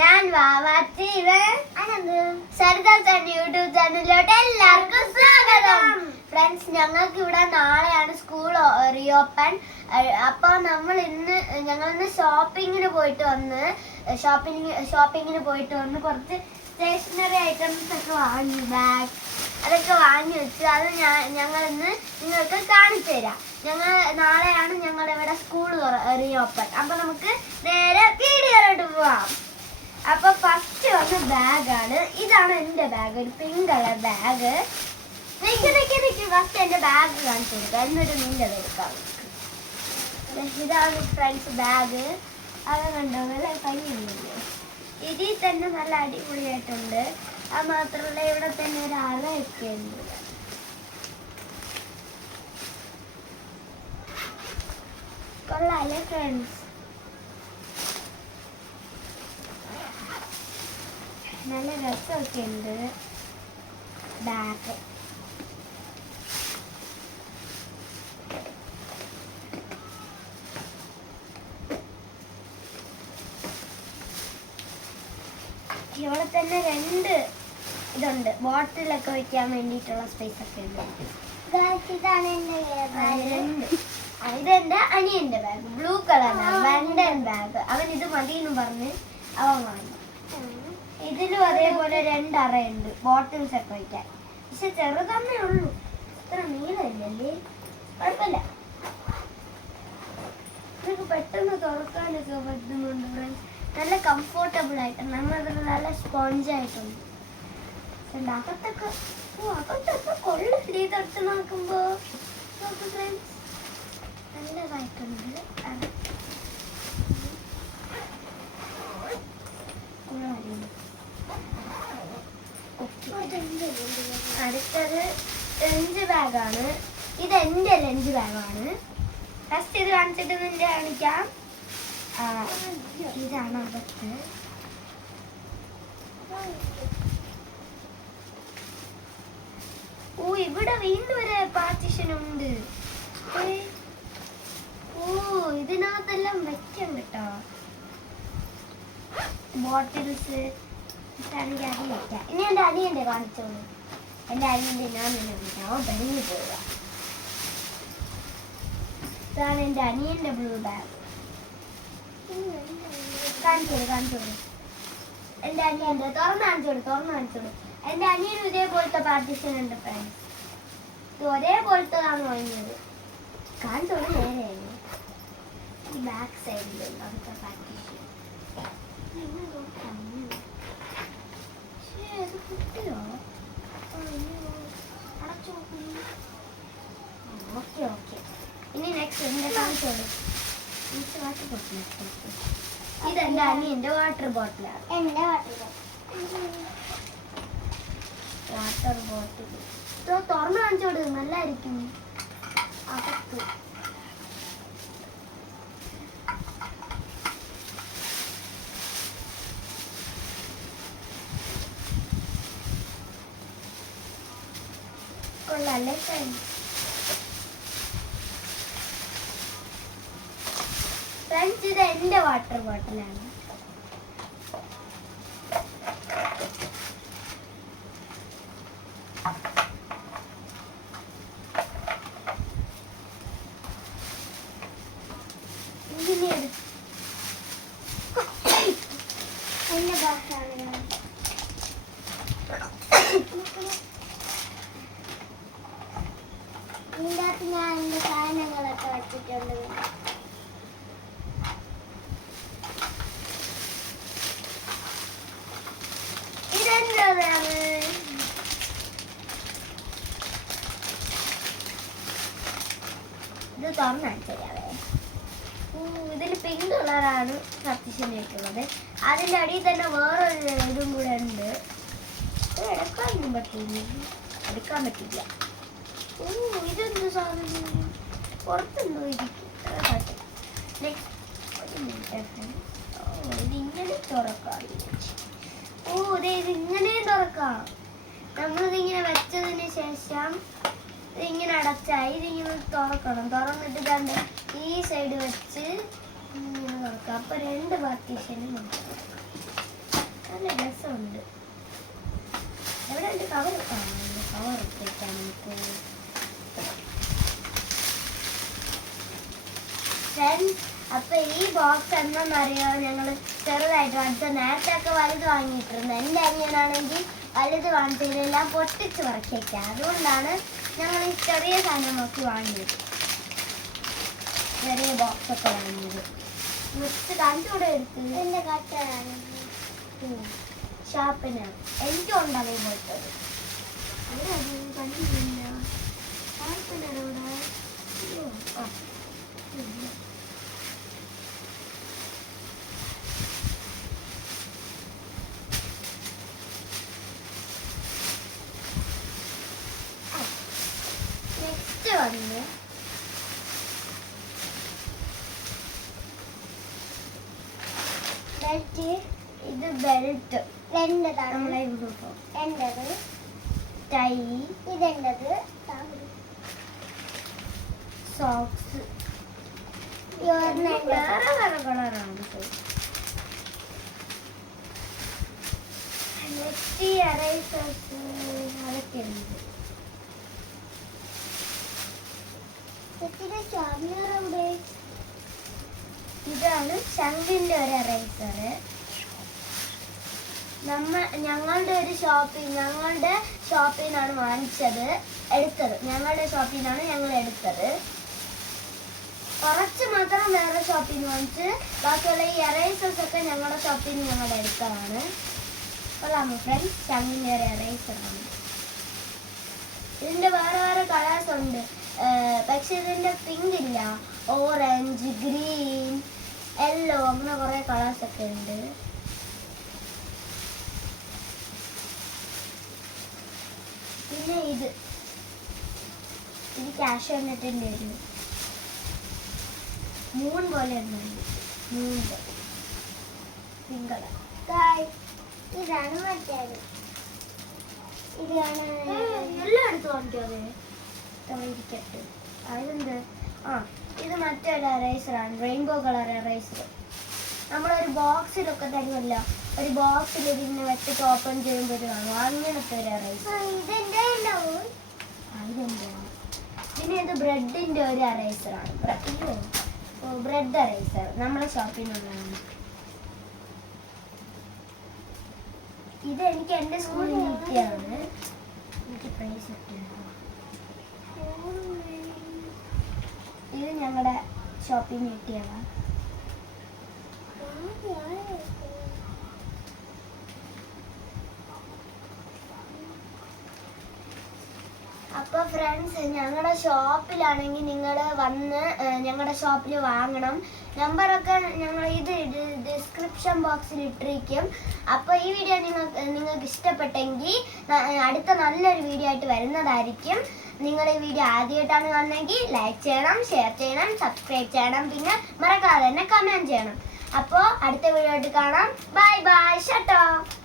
ഞാൻ യൂട്യൂബ് ചാനലിലോട്ട് എല്ലാവർക്കും സ്വാഗതം. ഫ്രണ്ട്സ്, ഞങ്ങൾക്ക് ഇവിടെ നാളെയാണ് സ്കൂൾ റീഓപ്പൺ. അപ്പോൾ ഞങ്ങളിന്ന് ഷോപ്പിങ്ങിന് പോയിട്ട് വന്ന് കുറച്ച് സ്റ്റേഷനറി ഐറ്റംസ് ഒക്കെ വാങ്ങി, ബാഗ് അതൊക്കെ വാങ്ങി വെച്ച് അത് ഞങ്ങളിന്ന് നിങ്ങൾക്ക് കാണിച്ചു തരാം. നാളെയാണ് ഞങ്ങളുടെ ഇവിടെ സ്കൂൾ റീഓപ്പൺ. അപ്പോൾ നമുക്ക് നേരെ വീഡിയോയിലോട്ട് പോവാം. അപ്പോൾ ഫസ്റ്റ് വന്ന ബാഗാണ്. ഇതാണ് എൻ്റെ ബാഗ്, ഒരു പിങ്ക് കളർ ബാഗ്. ഫസ്റ്റ് എൻ്റെ ബാഗ് കാണിച്ചു കൊടുക്കാം, എന്നിട്ട് നിൻ്റെ എടുക്കാം. ഇതാണ് ഫ്രണ്ട്സ് ബാഗ്. അത് കണ്ടോ, നല്ല ഭംഗിയുണ്ട്. ഇതിൽ തന്നെ നല്ല അടിപൊളിയായിട്ടുണ്ട്. അത് മാത്രമല്ല ഇവിടെ തന്നെ ഒരു അറയൊക്കെ ഉണ്ട്. കൊള്ളാല്ലേ ഫ്രണ്ട്സ്? നല്ല രസമൊക്കെ ഉണ്ട് ബാഗ്. ഇവിടെ തന്നെ രണ്ട് ഇതുണ്ട്, ബോട്ടിലൊക്കെ വെക്കാൻ വേണ്ടിയിട്ടുള്ള സ്പേസ് ഒക്കെ ഉണ്ട്. ഇതെന്റെ അനിയന്റെ ബാഗ്, ബ്ലൂ കളറാണ്, വണ്ടൻ ബാഗ്. അവൻ ഇത് മതിയെന്ന് പറഞ്ഞ് അവൻ വാങ്ങി. ഇതിലും അതേപോലെ രണ്ട് അറയുണ്ട് ബോട്ടിൽസ് ഒക്കെ വയ്ക്കാൻ. പക്ഷെ ചെറുതന്നേ ഉള്ളൂ, ഇത്ര നീളമില്ലല്ലേ. കുഴപ്പമില്ല, ഇതൊക്കെ പെട്ടെന്ന് തുറക്കാനൊക്കെ പറ്റുന്നുണ്ട് ഫ്രണ്ട്സ്. നല്ല കംഫോർട്ടബിൾ ആയിട്ട്, നമ്മളത് നല്ല സ്പോഞ്ചായിട്ടുണ്ട്. അകത്തൊക്കെ കൊള്ളില്ലേ തൊട്ട് നോക്കുമ്പോ. ഫ്രണ്ട്സ്, നല്ലതായിട്ടുണ്ട്. അടുത്തത് ലഞ്ച് ബാഗാണ്. ഇത് എൻ്റെ ലഞ്ച് ബാഗാണ്. ഫസ്റ്റ് ഇത് കാണിച്ചിട്ട് നിന്റെ കാണിക്കാം. ഇതാണ് അകത്ത്. ഓ, ഇവിടെ വീണ്ടും ഒരു പാർട്ടീഷൻ ഉണ്ട്. ഓ, ഇതിനകത്തെല്ലാം വെക്കാം കേട്ടോ, ബോട്ടിൽസ്. ഇതാണെങ്കിൽ അരി വെക്കാം. ഇനി എൻ്റെ അനിയൻ്റെ കാണിച്ചോളൂ. എൻ്റെ അനിയൻ്റെ ഞാൻ തന്നെ വിളിക്കാം, ഭംഗി പോവുക. ഇതാണ് എൻ്റെ അനിയൻ്റെ ബ്ലൂ ബാഗ്. കാണിച്ചോളൂ. എൻ്റെ അനിയൻ്റെ തുറന്ന് കാണിച്ചോളൂ. എൻ്റെ അനിയനും ഇതേപോലത്തെ പാർട്ടീഷൻ ഉണ്ട് ഫ്രണ്ട്സ്. ഇത് ഒരേപോലത്തതാണ് വാങ്ങിയത്. കാണിച്ചോളൂ നേരെ. ഈ ബാക്ക് സൈഡിലുണ്ട് അടുത്ത പാർട്ടീഷൻ. ഓക്കെ. ഇനി നെക്സ്റ്റ് എൻ്റെ കാണിച്ചോളൂ. ഇതെന്റെ അനിയന്റെ വാട്ടർ ബോട്ടിലാണ്. വാട്ടർ ബോട്ടിൽ തുറന്നു കാണിച്ചോട്, നല്ലായിരിക്കും. അകത്ത് കൊള്ളാല്ലേ ഫ്രണ്ട്സ്? ഇത് എന്റെ വാട്ടർ ബോട്ടിലാണ്. എന്റെ ബോക്സാണ്. ഇതിൻ്റെ അകത്ത് ഞാൻ എന്റെ സാധനങ്ങളൊക്കെ വെച്ചിട്ടുണ്ട്. ഇത് തുറന്നടിച്ചറിയാവേ. ഇതിൽ പിങ്ക് കളറാണ് കത്തിച്ചിട്ടുള്ളത്. അതിൻ്റെ അടിയിൽ തന്നെ വേറൊരു ഇതും കൂടെ ഉണ്ട്. ഇത് എടുക്കാനൊന്നും പറ്റില്ല, എടുക്കാൻ പറ്റില്ല. ഇതെന്ത് സാധനം പുറത്തുണ്ടോ? ഇതിങ്ങനെ തുറക്കാം. ഇതിങ്ങനെയും തുറക്കാം. നമ്മളിതിങ്ങനെ വെച്ചതിന് ശേഷം ഇതിങ്ങനെ അടച്ചായി ഇതിങ്ങനെ തുറക്കണം. തുറന്നിട്ട് കണ്ട് ഈ സൈഡ് വെച്ച് ഇങ്ങനെ തുറക്കാം. അപ്പോൾ രണ്ട് പാർട്ടീഷനും നല്ല രസമുണ്ട്. എവിടെ ഉണ്ട് കവർ? കവർ ഇട്ടേക്കാം നമുക്ക്. ഫ്രണ്ട്സ്, അപ്പൊ ഈ ബോക്സ് എന്താണെന്നറിയോ, ഞങ്ങൾ ചെറുതായിട്ട് വാങ്ങിച്ച. നേരത്തെ ഒക്കെ വലുത് വാങ്ങിയിട്ടുണ്ട്. എൻ്റെ അനിയനാണെങ്കിൽ വലുത് വാങ്ങിച്ചതിലെല്ലാം പൊട്ടിച്ച് വറക്കേക്കാം. അതുകൊണ്ടാണ് ഞങ്ങൾ ഈ ചെറിയ സാധനം നോക്കി വാങ്ങിയത്, ചെറിയ ബോക്സ് ഒക്കെ വാങ്ങിയത്. മിക്സ് കാണിച്ചുകൂടെ എടുത്ത് എൻ്റെ കട്ടയാണ് ഷാർപ്പനർ. എനിക്കും ഉണ്ടതേ പോയിട്ടത്. അവിടെ അത് കണ്ടില്ല. ഷാർപ്പനർ ഇവിടെ നെക്സ്റ്റ് വന്ന് ബെൽറ്റ്. ഇത് ബെൽറ്റ് എന്റേതാണ്. നമ്മളെ യൂണിഫോം എന്റേത്. ടൈ ഇതെന്റേത്. സോക്സ് വേറെ വേറെ കളറാണ്. നെക്സ്റ്റ് എറൈസേഴ്സ് അതൊക്കെ ഉണ്ട്. ഇതാണ് ശംഖിന്റെ ഒരു എറൈസർ. ഞങ്ങളുടെ ഷോപ്പിൽ നിന്നാണ് വാങ്ങിച്ചത്, എടുത്തത്. ഞങ്ങളുടെ ഷോപ്പിൽ നിന്നാണ് ഞങ്ങൾ എടുത്തത്. കുറച്ച് മാത്രം വേറെ ഷോപ്പിൽ നിന്ന് വാങ്ങിച്ച്, ബാക്കിയുള്ള ഈ എറൈസേഴ്സ് ഒക്കെ ഞങ്ങളുടെ ഷോപ്പിൽ നിന്ന് ഞങ്ങൾ എടുത്തതാണ്. കൊള്ളാമോ ഫ്രണ്ട്സ്? ശംഖിന്റെ ഒരു എറൈസറാണ്. ഇതിന്റെ വേറെ വേറെ കളേഴ്സ് ഉണ്ട്. പക്ഷെ ഇതിന്റെ പിങ്ക് ഇല്ല. ഓറഞ്ച്, ഗ്രീൻ, യെല്ലോ, അങ്ങനെ കുറെ കളേഴ്സ് ഒക്കെ ഉണ്ട്. പിന്നെ ഇത് ക്യാഷ് വന്നിട്ടുണ്ട്. ഒരു മൂൺ പോലെ ഉണ്ട്. Moon pink colour. ഇതാണ് മറ്റേത്. ഇതാണ് എല്ലാം എടുത്ത് കാണിക്കാതെ ഇരിക്കട്ടെ. അതെന്ത്? ഇത് മറ്റൊരു എറൈസറാണ്, റെയിൻബോ കളർ എറൈസർ. നമ്മളൊരു ബോക്സിലൊക്കെ തരുമല്ല, ഒരു ബോക്സിൽ ഇതിനെ വെച്ചിട്ട് ഓപ്പൺ ചെയ്യുമ്പോൾ കാണും, അങ്ങനത്തെ ഒരു എറൈസർ. പിന്നെ ഇത് ബ്രെഡിന്റെ ഒരു എറൈസറാണ്. ബ്രെഡ് എറൈസർ നമ്മളെ ഷോപ്പിൽ നിന്നുള്ളതാണ്. ഇത് എനിക്ക് എൻ്റെ സ്കൂളിൽ കിട്ടിയതാണ്. എനിക്ക് പ്രൈസ് കിട്ടിയത്. ഇത് ഞങ്ങളുടെ ഷോപ്പിൽ നിന്ന് കിട്ടിയതാണ്. അപ്പോൾ ഫ്രണ്ട്സ്, ഞങ്ങളുടെ ഷോപ്പിലാണെങ്കിൽ നിങ്ങൾ വന്ന് ഞങ്ങളുടെ ഷോപ്പിൽ വാങ്ങണം. നമ്പറൊക്കെ ഞങ്ങൾ ഇത് ഡിസ്ക്രിപ്ഷൻ ബോക്സിൽ ഇട്ടിരിക്കും. അപ്പോൾ ഈ വീഡിയോ നിങ്ങൾക്ക് ഇഷ്ടപ്പെട്ടെങ്കിൽ അടുത്ത നല്ലൊരു വീഡിയോ ആയിട്ട് വരുന്നതായിരിക്കും. നിങ്ങൾ ഈ വീഡിയോ ആദ്യമായിട്ടാണ് കാണുന്നതെങ്കിൽ ലൈക്ക് ചെയ്യണം, ഷെയർ ചെയ്യണം, സബ്സ്ക്രൈബ് ചെയ്യണം, പിന്നെ മറക്കാതെ തന്നെ കമൻറ്റ് ചെയ്യണം. അപ്പോൾ അടുത്ത വീഡിയോ ആയിട്ട് കാണാം. Bye bye, shut of.